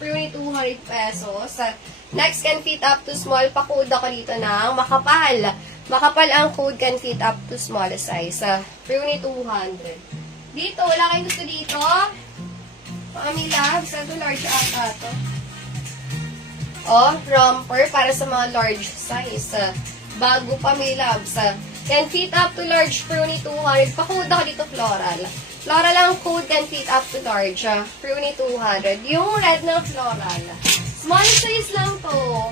Free only 200 pesos. Next, can fit up to small. Pa-code ako dito ng makapal. Makapal ang code, can fit up to small size. Free only 200. Dito, wala kayong gusto dito? Pamilabs, ito large ata to. Romper para sa mga large size. Bago Pamilabs. Can fit up to large, free only 200. Pa-code ako dito, floral. Floral ang code, can fit up to large. Free only 200. Yung red na floral. Small size lang to.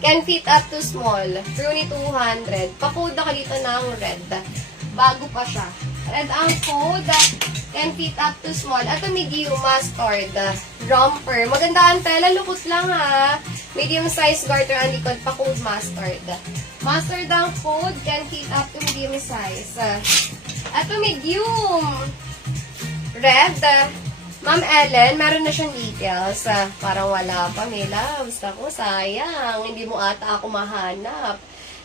Can fit up to small. Free only 200. Pa-code ako dito ng red. Bago pa siya. Red ang code. Can fit up to small. Ito medium mustard. Romper. Maganda ang tela. Lukot lang ha. Medium size garter ang likod. Pa-code mustard. Mustard ang code. Can fit up to medium size. Ito medium. Red. Ma'am Ellen, meron na siyang details. Parang wala pa, Mila. Basta ko, sayang. Hindi mo ata ako mahanap.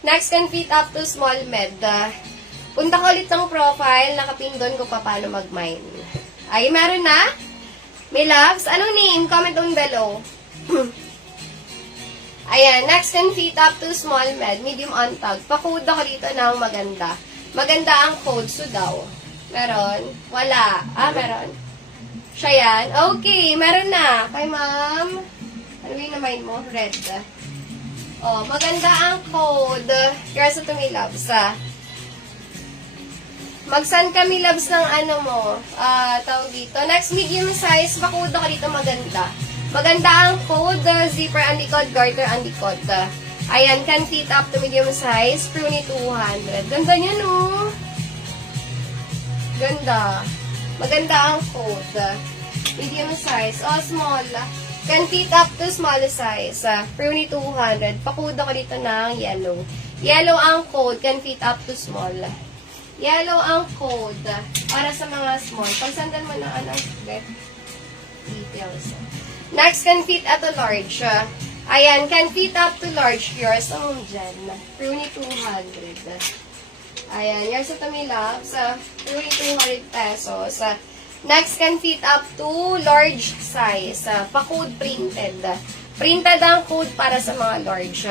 Next, can fit up to small med. Punta ko ulit ng profile. Nakapin doon kung paano mag-mine. Ay, meron na? May loves? Anong name? Comment down below. Ayan, next, can fit up to small med. Medium untag. Pa-code ako dito ng maganda. Maganda ang code. So daw. Meron? Wala. Meron. Siya yan. Okay, meron na. Kay ma'am. Ano yung na-mind mo? Red. Maganda ang code. Here's to me loves. Mag-send kami loves ng ano mo. Tawag dito. Next, medium size. Pa-code ako dito maganda. Maganda ang code. Zipper ang likod. Garter ang likod. Ayan, can fit up to medium size. Free only 200. Ganda niya, no? Ganda. Maganda ang code. Medium size. Small. Can fit up to small size. Free only 200. Pa-code ako dito ng yellow. Yellow ang code. Can fit up to small. Yellow ang code. Para sa mga small. Pagsandan mo na details. Next, can fit at a large. Ayan, can fit up to large. Yours ang dyan. Free only 200. Ayan, yours at me loves. Free only 200 pesos. Next, can fit up to large size. Pa-code printed. Printed ang code para sa mga large.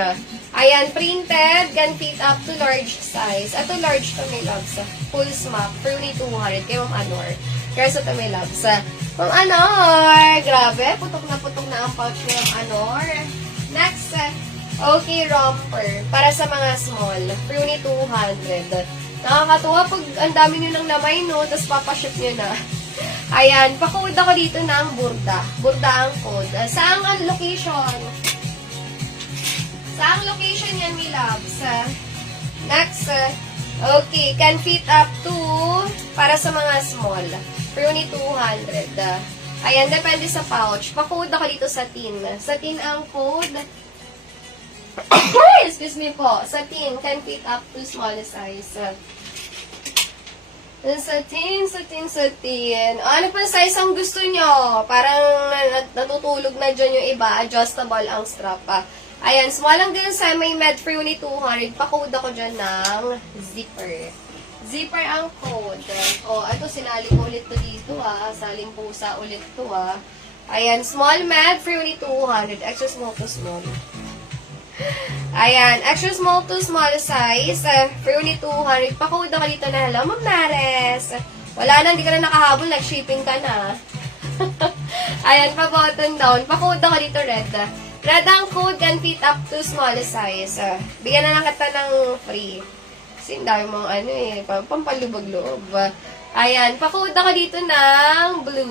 Ayan, printed. Can fit up to large size. Ito large to me loves. Full smack. Free only 200. Kay Ma'am Anor. Yours at me loves. Ma'am Anor. Grabe. Putok na ang pouch ni Ma'am Anor. Next, okay, romper. Para sa mga small. Free only 200. Nakakatuwa pag ang dami nyo nang namay, no? Tapos papaship nyo na. Ayan, pa-code ako dito ng burda. Burda ang code. Saang ang location? Saang location yan, my loves? Next, okay, can fit up to para sa mga small. Free only 200. Ayan, depende sa pouch. Pa-code ako dito sa tin. Sa tin ang code. Excuse me po. Sa tin, can fit up to small size. Sa tin. Ano pa size ang gusto nyo? Parang natutulog na dyan yung iba. Adjustable ang strap. Ayan, small lang din sa may med free only 200. Pa-code ako dyan ng zipper. Zipper ang code. Ito sinali ko ulit to dito Saling pusa ulit to Ayan, small med free only 200. Extra small to small. Ayan, extra small to small size. Free only 200. Pa-code ako dito na, hello, Ma'am Mares. Wala na, hindi ka na nakahabol. Nag-shipping ka na. Ayan, pa-button down. Pa-code ako dito, red. Red ang code, can fit up to small size. Bigyan na lang kita ng free. Kasi dami mong pampalubag-loob. Ayan, pa-code ako dito ng blue.